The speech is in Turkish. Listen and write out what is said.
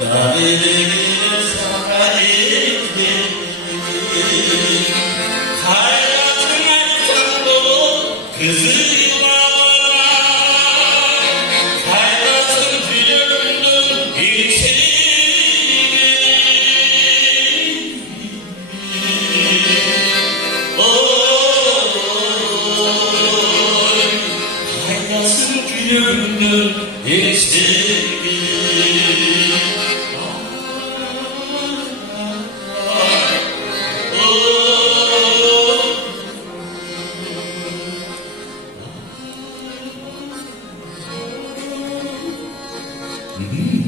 Dağlarına safar ettim, hayatım erken dolu kızı yuvalara, kaybettim gönlüm içimi. Oy, kaybettim gönlüm içimi. Mm-hmm.